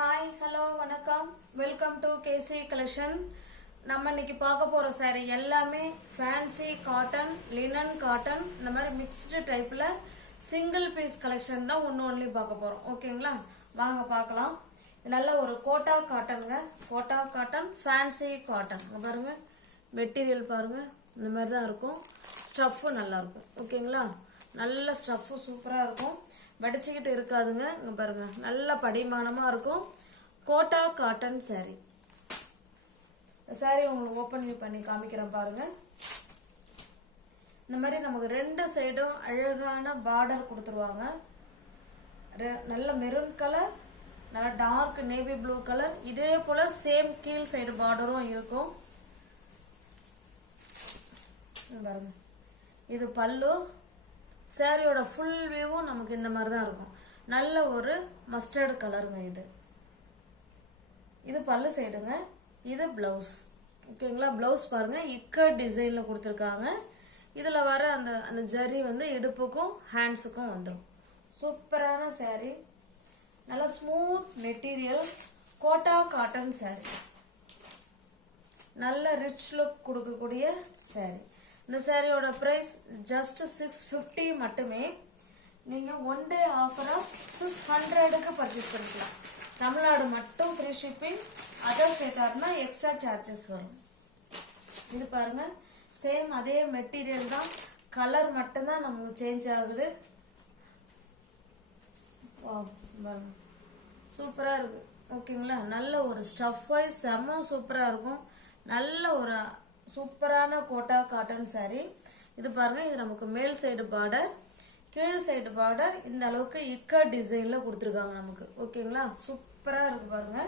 Hi, hello, வணக்கம். Welcome to KC collection. நம்ம இன்னைக்கு பார்க்க போற saree எல்லாமே fancy cotton, linen cotton இந்த மாதிரி mixed typeல single piece collection தான் ஒண்ணு பார்க்க போறோம். ஓகேங்களா? வாங்க பார்க்கலாம். நல்ல ஒரு கோட்டா காட்டன்ங்க. Kota cotton, fancy cotton. பாருங்க. மெட்டீரியல் பாருங்க. இந்த மாதிரி தான் இருக்கும். ஸ்டஃப் நல்லா இருக்கும். ஓகேங்களா? நல்ல ஸ்டஃப் சூப்பரா இருக்கும். வடிச்சிக்கிட்டு இருக்காதுங்க. இங்க பாருங்க நல்ல படிமானமா இருக்கும். Kota cotton saree. இந்த saree உங்களுக்கு ஓபன் பண்ணி காமிக்கிறேன் பாருங்க. இந்த மாதிரி நமக்கு ரெண்டு சைடும் அழகான பார்டர் கொடுத்துருவாங்க. நல்ல மெரூன் கலர், நல்ல டார்க் நேவி ப்ளூ கலர், இதே போல சேம் கீழ் சைடு பார்டரும் இருக்கும். பாருங்க. இது பல்லு. சாரியோட ஃபுல் வியூவும் நமக்கு இந்த மாதிரி தான் இருக்கும். நல்ல ஒரு மஸ்டர்ட் கலருங்க இது. இது பல்லு சைடுங்க. இது பிளவுஸ். ஓகேங்களா? பிளவுஸ் பாருங்க இக்கட் டிசைன்ல கொடுத்துருக்காங்க. இதுல வர அந்த ஜரி வந்து இடுப்புக்கும் ஹேண்ட்ஸுக்கும் வந்துடும். சூப்பரான saree. நல்ல smooth material Kota cotton saree. நல்ல ரிச் லுக் கொடுக்கக்கூடிய saree. இந்த சாரியோட பிரைஸ் ஜஸ்ட் 650 மட்டுமே. நீங்க ஒன் டே ஆஃபரா 600க்கு பர்ச்சேஸ் பண்ணிக்கலாம். தமிழ்நாடு மட்டும் ஃப்ரீ ஷிப்பிங். அதர் ஸ்டேட்டார்னா எக்ஸ்ட்ரா சார்ஜஸ் வரும். இது பாருங்க சேம் அதே மெட்டீரியல் தான், கலர் மட்டும்தான் நமக்கு சேஞ்ச் ஆகுது. பாருங்க சூப்பரா இருக்கு. ஓகேங்களா? நல்ல ஒரு ஸ்டஃப் வைஸ் செம்ம சூப்பரா இருக்கும். நல்ல ஒரு சூப்பரான கோட்டா காட்டன் saree. இது பாருங்க, இது நமக்கு மேல் சைடு பார்டர், கீழ் சைடு பார்டர் இந்த அளவுக்கு இக்கட் டிசைன்ல கொடுத்துருக்காங்க நமக்கு. ஓகேங்களா? சூப்பரா இருக்கு பாருங்க.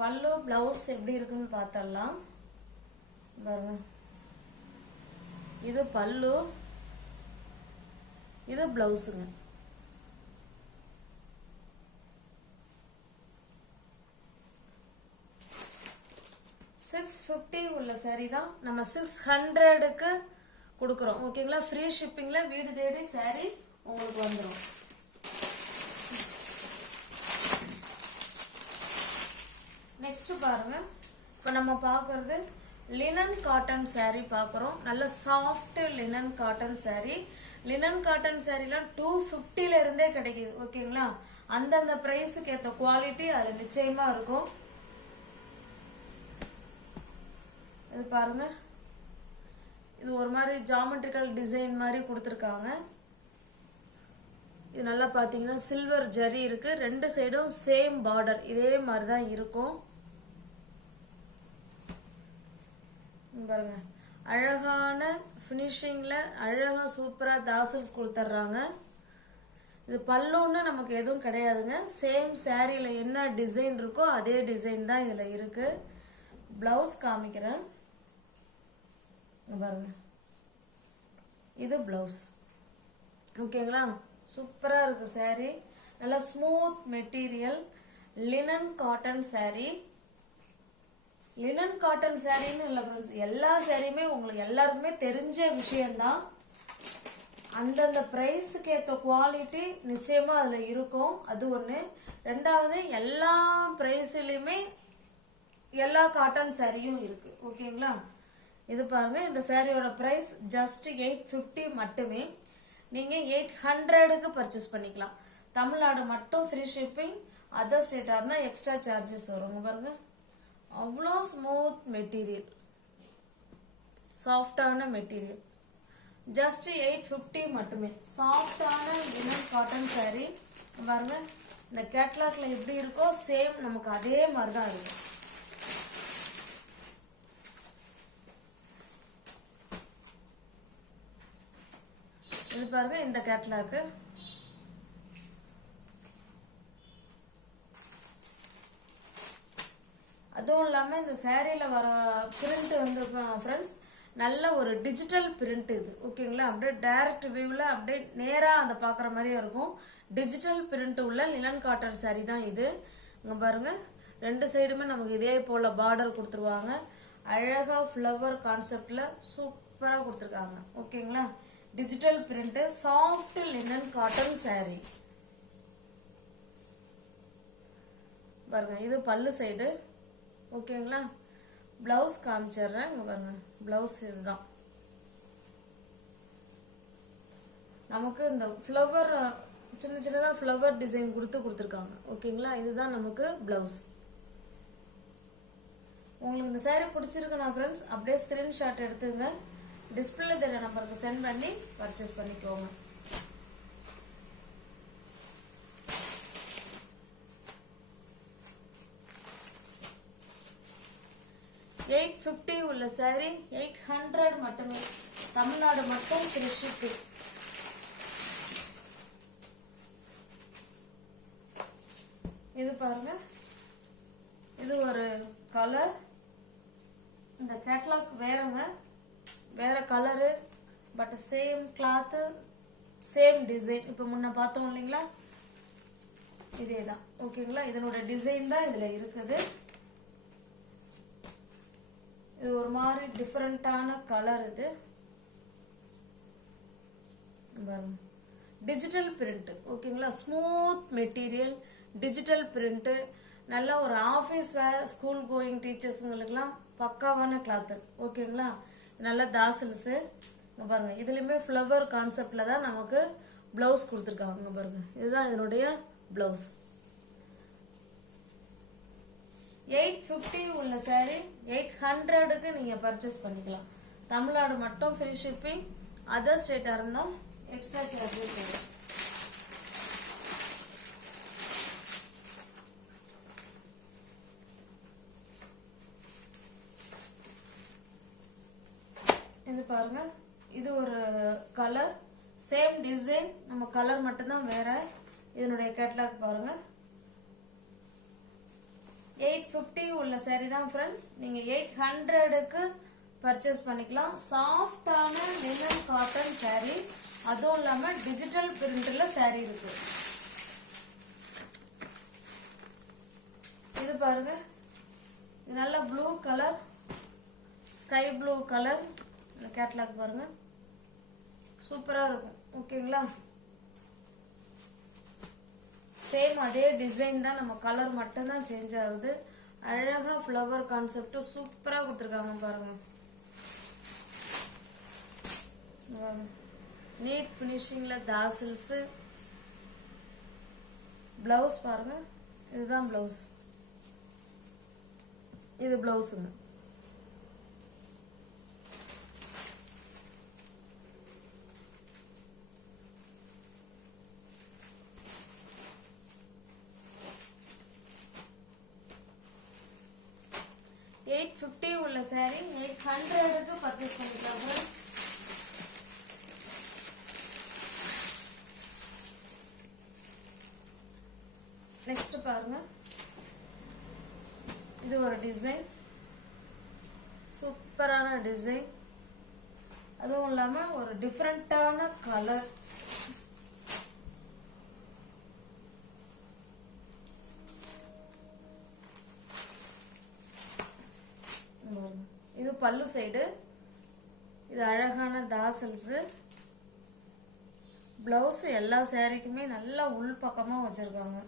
பல்லு பிளவுஸ் எப்படி இருக்குன்னு பார்த்தலாம். பாருங்க இது பல்லு, இது பிளவுஸுங்க. $650 உள்ள saree தான் நம்ம 600க்கு கொடுக்குறோம். ஓகேங்களா? ஃப்ரீ ஷிப்பிங்ல வீடு தேடி saree உங்களுக்கு வந்துடும். நெக்ஸ்ட் பாருங்க, இப்போ நம்ம பார்க்கறது லினன் காட்டன் saree பார்க்குறோம். நல்ல soft linen cotton saree. Linen cotton சாரீலாம் 250ல இருந்தே கிடைக்குது. ஓகேங்களா? அந்தந்த பிரைஸுக்கு ஏற்ற குவாலிட்டி அது நிச்சயமா இருக்கும். இது பாருங்க, இது ஒரு மாதிரி ஜாமெட்ரிக்கல் டிசைன் மாதிரி கொடுத்துருக்காங்க. இது நல்லா பார்த்தீங்கன்னா சில்வர் ஜரி இருக்கு. ரெண்டு சைடும் சேம் பார்டர் இதே மாதிரி தான் இருக்கும். பாருங்க அழகான ஃபினிஷிங்ல அழகா சூப்பரா தாசல்ஸ் கொடுத்துட்றாங்க. இது பல்லுன்னு நமக்கு எதுவும் கிடையாதுங்க. சேம் சாரியில என்ன டிசைன் இருக்கோ அதே டிசைன் தான் இதுல இருக்கு. பிளவுஸ் காமிக்கிறேன் பாருங்க. இது பிளவுஸ். ஓகேங்களா? சூப்பரா இருக்கு saree. நல்ல smooth material linen cotton saree. Linen cotton சாரின்னு இல்லை ஃப்ரெண்ட்ஸ், எல்லா சாரியுமே உங்களுக்கு எல்லாருக்குமே தெரிஞ்ச விஷயம்தான். அந்தந்த பிரைஸுக்கு ஏற்ற குவாலிட்டி நிச்சயமா அதுல இருக்கும். அது ஒண்ணு. ரெண்டாவது, எல்லா பிரைஸ்லயுமே எல்லா காட்டன் சாரியும் இருக்கு. ஓகேங்களா? இது பாருங்க, இந்த சாரியோட பிரைஸ் ஜஸ்ட் 850 மட்டுமே. நீங்க 800க்கு பர்ச்சேஸ் பண்ணிக்கலாம். தமிழ்நாடு மட்டும் ஃப்ரீ ஷிப்பிங். அதர் ஸ்டேட்டார்னா எக்ஸ்ட்ரா சார்ஜஸ் வரும். பாருங்க அவ்வளோ ஸ்மூத் மெட்டீரியல், சாஃப்டான மெட்டீரியல். ஜஸ்ட் 850 மட்டுமே. சாஃப்டான லினன் காட்டன் saree. பாருங்க இந்த கேட்லாக்ல எப்படி இருக்கோ சேம் நமக்கு அதே மாதிரி தான் இருக்கும். இது பாருங்க இந்த கேட்லாக். அதுவும் இல்லாம இந்த சாரியில வர பிரிண்ட் வந்து ஃப்ரெண்ட்ஸ் நல்ல ஒரு டிஜிட்டல் பிரிண்ட் இது. ஓகேங்களா? அப்படியே டைரக்ட் வியூல அப்படியே நேரா அதை பாக்குற மாதிரியே இருக்கும். டிஜிட்டல் பிரிண்ட் உள்ள லினன் காட்டன் saree தான் இது. இங்க பாருங்க ரெண்டு சைடுமே நமக்கு இதே போல பார்டர் கொடுத்துருவாங்க. அழகா ஃப்ளவர் கான்செப்ட்ல சூப்பரா கொடுத்துருக்காங்க. ஓகேங்களா? Digital print soft linen cotton saree. பாருங்க இது பல்லு சைடு. ஓகேங்களா? பிளவுஸ் காமிச்சிடுறேன். இங்க பாருங்க பிளவுஸ் இதுதான். நமக்கு இந்த ஃப்ளவர் சின்ன சின்னதாக ஃப்ளவர் டிசைன் கொடுத்துருக்காங்க. ஓகேங்களா? இதுதான் நமக்கு பிளவுஸ். உங்களுக்கு இந்த saree பிடிச்சிருக்குன்னா ஃப்ரெண்ட்ஸ் அப்படியே ஸ்க்ரீன்ஷாட் எடுத்துங்க. டிஸ்பிளே தெரிய நம்பருக்கு சென்ட் பண்ணி பர்ச்சேஸ் பண்ணிக்கோங்க. $850 உள்ள saree 800 மட்டுமே. தமிழ்நாடு மட்டும் ஃப்ரீ ஷிப்பிங். இது பாருங்க, இது ஒரு கலர். இந்த கேட்லாக் வேறங்க, வேற colour, but same cloth same design. இப்போ முன்ன பார்த்தோம் இல்லைங்களா, இதே தான். ஓகேங்களா? இதனோட டிசைன் தான் இதில் இருக்குது. இது ஒரு மாதிரி டிஃப்ரெண்ட்டான கலர். இது டிஜிட்டல் பிரிண்ட். ஓகேங்களா? ஸ்மூத் மெட்டீரியல், டிஜிட்டல் பிரிண்ட்டு, நல்ல ஒரு ஆஃபீஸ் வேர், ஸ்கூல் கோயிங் டீச்சர்ஸுங்களுக்கெல்லாம் பக்காவான கிளாத்து. ஓகேங்களா? நல்ல தாசில்ஸு. பாருங்க இதுலேயுமே ஃப்ளவர் கான்செப்டில் தான் நமக்கு ப்ளவுஸ் கொடுத்துருக்காங்க. பாருங்க இதுதான் இதனுடைய ப்ளவுஸ். 850 உள்ள saree 800க்கு நீங்கள் பர்ச்சேஸ் பண்ணிக்கலாம். தமிழ்நாடு மட்டும் ஃப்ரீ ஷிப்பிங். அதர் ஸ்டேட்டாக இருந்தால் எக்ஸ்ட்ரா சார்ஜஸ் வரும். இது பாருங்க, இது ஒரு கலர், சேம் டிசைன், நம்ம கலர் மட்டும்தான் வேற. இதனுடைய கேட்லாக் பாருங்க. 850 உள்ள saree தான் ஃப்ரெண்ட்ஸ். நீங்க 800க்கு பர்ச்சேஸ் பண்ணிக்கலாம். சாஃப்டான லினன் காட்டன் saree, அதுவும் இல்லாம டிஜிட்டல் பிரிண்ட்ல saree இருக்கு. இது பாருங்க, இது நல்ல blue colour, sky blue colour. Catalogue பாருங்க, சூப்பரா இருக்கும். ஓகேங்களா? சேம் அதே டிசைன் தான், நம்ம கலர் மட்டும் தான் சேஞ்ச் ஆகுது. அழகா ஃப்ளவர் கான்செப்ட் சூப்பரா கொடுத்துருக்காங்க பாருங்க. நீட் ஃபினிஷிங்ல தாசில்ஸ். பிளவுஸ் பாருங்க, இதுதான் பிளவுஸ். இது பிளவுஸுங்க. $850 உள்ள saree 800க்கு பர்ச்சேஸ் பண்ணிக்கலாம் ஃப்ரெண்ட்ஸ். நெக்ஸ்ட் பாருங்க, இது ஒரு டிசைன், சூப்பரான டிசைன், அதுவும் இல்லாம ஒரு டிஃப்ரெண்டான கலர். இது பல்லு சைடு. இது அழகான தாசல்ஸ். பிளவுஸ் எல்லா சாரிக்குமே நல்லா உள் பக்கமா வச்சிருக்காங்க.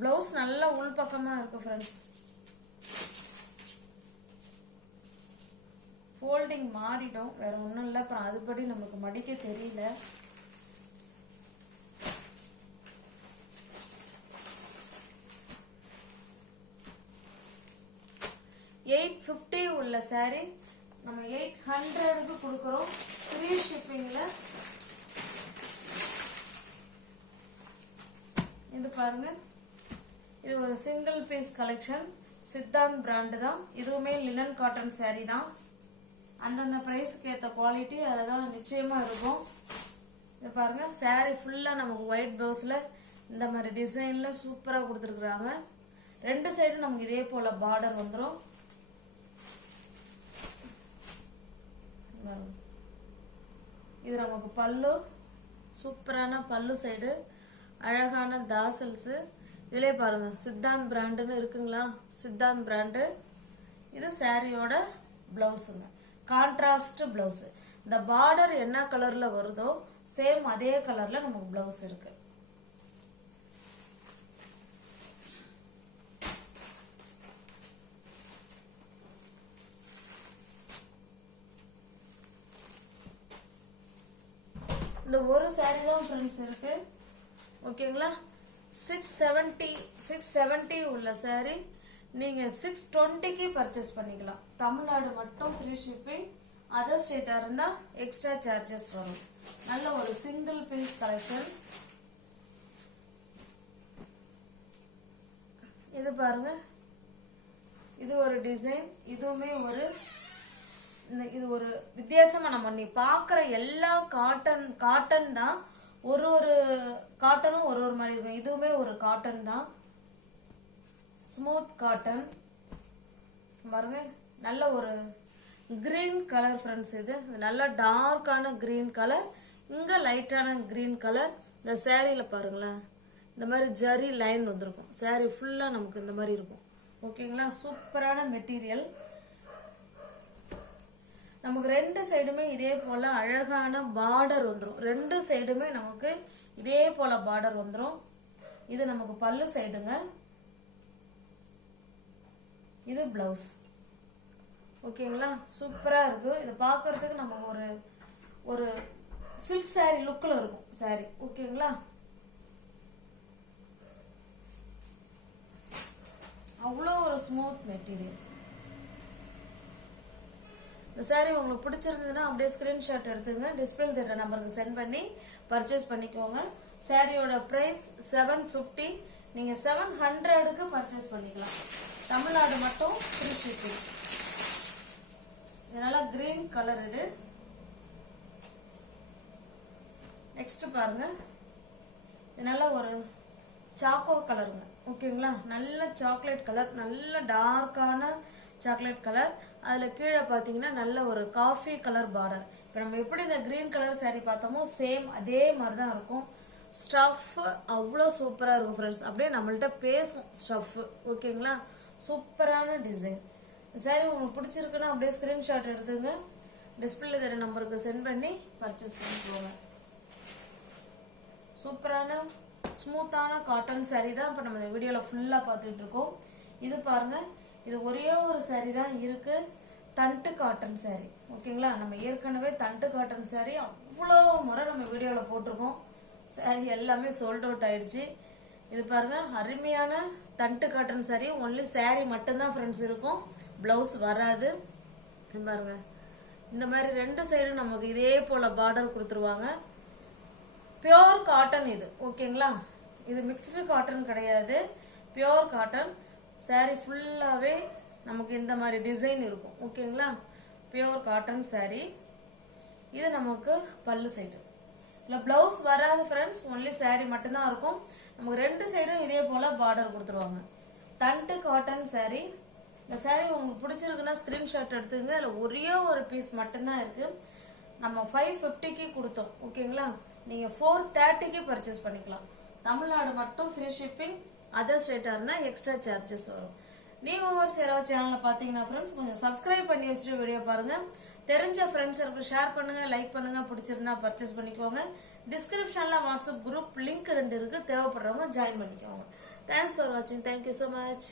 பிளவுஸ் நல்லா உள் பக்கமா இருக்கு ஃப்ரெண்ட்ஸ். ஃபோல்டிங் மாறிடும், வேற ஒன்றும் இல்லை. அப்புறம் அதுபடி நமக்கு மடிக்க தெரியல. $850 உள்ள saree நம்ம 800க்கு கொடுக்குறோம் ஃப்ரீ ஷிப்பிங்ல. இது பாருங்க, இது ஒரு single piece collection, Siddhant brand தான். இதுவுமே லினன் காட்டன் saree தான். அந்தந்த பிரைஸ்க்கு ஏற்ற குவாலிட்டி அதெல்லாம் நிச்சயமா இருக்கும். இது பாருங்க, saree ஃபுல்லா நமக்கு ஒயிட் ப்ளவுஸ்ல இந்த மாதிரி டிசைன்ல சூப்பரா கொடுத்துருக்குறாங்க. ரெண்டு சைடும் நமக்கு இதே போல பார்டர் வந்துடும். இது நமக்கு பல்லு, சூப்பரான பல்லு சைடு, அழகான தாசல்ஸ். இதிலே பாருங்க சித்தாந்த் பிராண்டுன்னு இருக்குங்களா, சித்தாந்த் பிராண்டு. இது சாரியோட பிளவுஸுங்க, கான்ட்ராஸ்ட் பிளவுஸ். இந்த பார்டர் என்ன கலர்ல வருதோ சேம் அதே கலர்ல நமக்கு பிளவுஸ் இருக்கு. இந்த ஒரு saree தான் फ्रेंड्स இருக்கு. ஓகேங்களா? 670 உள்ள saree நீங்க 620 க்கு பர்ச்சேஸ் பண்ணிக்கலாம். தமிழ்நாடு மட்டும் ஃப்ரீ ஷிப்பிங். அதர் ஸ்டேட்டா இருந்தா எக்ஸ்ட்ரா சார்ஜஸ் வரும். நல்ல ஒரு சிங்கிள் பீஸ் கலெக்ஷன். இது பாருங்க. இது ஒரு டிசைன். இதுவுமே இது ஒரு வித்தியாசமா நம்ம நீ பாக்குற எல்லா காட்டன் தான். ஒரு காட்டனும் ஒரு மாதிரி இருக்கும். இதுவுமே ஒரு காட்டன் தான். ஸ்மூத் காட்டன் பாருங்க. நல்ல ஒரு கிரீன் கலர் ஃப்ரெண்ட்ஸ். இது நல்ல டார்க்கான கிரீன் கலர். இங்க லைட்டான கிரீன் கலர். இந்த சாரியில பாருங்களேன், இந்த மாதிரி ஜரி லைன் வந்திருக்கும். சாரி ஃபுல்லா நமக்கு இந்த மாதிரி இருக்கும். ஓகேங்களா? சூப்பரான மெட்டீரியல். நமக்கு ரெண்டு சைடுமே இதே போல அழகான பார்டர் வந்துடும். ரெண்டு சைடுமே நமக்கு இதே போல பார்டர் வந்துடும். இது நமக்கு பல்லு சைடுங்க. இது பிளவுஸ். ஓகேங்களா? சூப்பரா இருக்கு. இதை பார்க்கறதுக்கு நமக்கு ஒரு சில்க் saree லுக்ல இருக்கும் saree. ஓகேங்களா? அவ்வளோ ஒரு ஸ்மூத் மெட்டீரியல். இந்த saree உங்களுக்கு பிடிச்சிருந்ததுன்னா அப்படியே ஸ்கிரீன்ஷாட் எடுத்துங்க. டிஸ்பிளேல தெரியற நம்பருக்கு சென்ட் பண்ணி பர்ச்சேஸ் பண்ணிக்கோங்க. சாரியோட பிரைஸ் 750. நீங்க 700க்கு பர்ச்சேஸ் பண்ணிக்கலாம். தமிழ்நாடு மட்டும் ஃப்ரீ ஷிப்பிங். இது நல்லா கிரீன் கலர். இது நெக்ஸ்ட் பாருங்க. இது நல்ல ஒரு சாக்கோ கலருங்க. ஓகேங்களா? நல்ல சாக்லேட் கலர். நல்ல டார்க்கான சாக்லேட் கலர். அதுல கீழே பாத்தீங்கன்னா நல்ல ஒரு காஃபி கலர் பார்டர். இப்போ நம்ம எப்படி இந்த கிரீன் கலர் saree பார்த்தோமோ சேம் அதே மாதிரி தான் இருக்கும். ஸ்டஃப் அவ்வளோ சூப்பரா இருக்கும் ஃப்ரெண்ட்ஸ். அப்படியே நம்மள்ட்ட பேசும் ஸ்டஃப். ஓகேங்களா? சூப்பரான டிசைன். saree உங்களுக்கு பிடிச்சிருக்குன்னா அப்படியே ஸ்கிரீன்ஷாட் எடுத்துங்க. டிஸ்பிளேல தெரியற நம்பருக்கு சென்ட் பண்ணி பர்ச்சேஸ் பண்ணிக்கோங்க. சூப்பரான ஸ்மூத்தான காட்டன் saree தான் இப்போ நம்ம இந்த வீடியோல ஃபுல்லா பார்த்துட்டு இருக்கோம். இது பாருங்க. இது ஒரே ஒரு saree தான் இருக்கு. தண்டு காட்டன் saree. ஓகேங்களா? நம்ம ஏற்கனவே தண்டு காட்டன் saree அவ்வளோ முறை நம்ம வீடியோல போட்டிருக்கோம். saree எல்லாமே சோல்ட் அவுட் ஆயிடுச்சு. இது பாருங்க. அருமையான தண்டு காட்டன் saree. ஒன்லி saree மட்டும்தான் ஃப்ரெண்ட்ஸ் இருக்கும். பிளவுஸ் வராது. இது பாருங்க. இந்த மாதிரி ரெண்டு சைடும் நமக்கு இதே போல பார்டர் கொடுத்துருவாங்க. பியோர் காட்டன் இது. ஓகேங்களா? இது மிக்ஸ்டு காட்டன் கிடையாது. Pure cotton. saree ஃபுல்லாவே நமக்கு இந்த மாதிரி டிசைன் இருக்கும். ஓகேங்களா? Pure cotton saree. இது நமக்கு பல்லு சைடு. இல்ல பிளவுஸ் வராது ஃப்ரெண்ட்ஸ். ஒன்லி saree மட்டும்தான் இருக்கும். நமக்கு ரெண்டு சைடும் இதே போல பார்டர் கொடுத்துருவாங்க. தண்டு காட்டன் saree. இந்த saree உங்களுக்கு பிடிச்சிருக்குன்னா ஸ்கிரீன்ஷாட் எடுத்துங்க. அதுல ஒரே ஒரு பீஸ் மட்டும்தான் இருக்கு. நம்ம 550க்கு கொடுத்தோம். ஓகேங்களா? நீங்க 430க்கு பர்ச்சேஸ் பண்ணிக்கலாம். தமிழ்நாடு மட்டும் ஃப்ரீ ஷிப்பிங். அதர் ஸ்டேட்டா இருந்தா எக்ஸ்ட்ரா சார்ஜஸ் வரும். நீங்க ஒவ்வொரு சேரவா சேனல்ல பாத்தீங்கன்னா ஃப்ரெண்ட்ஸ் கொஞ்சம் சப்ஸ்கிரைப் பண்ணி வச்சுட்டு வீடியோ பாருங்க. தெரிஞ்ச ஃப்ரெண்ட்ஸுக்கு ஷேர் பண்ணுங்க, லைக் பண்ணுங்க. பிடிச்சிருந்தா பர்ச்சேஸ் பண்ணிக்கோங்க. டிஸ்கிரிப்ஷன்ல வாட்ஸ்அப் குரூப் லிங்க் 2 இருக்கு. தேவைப்படுறவங்க ஜாயின் பண்ணிக்கோங்க. தேங்க்ஸ் ஃபார் வாட்சிங். Thank you so much.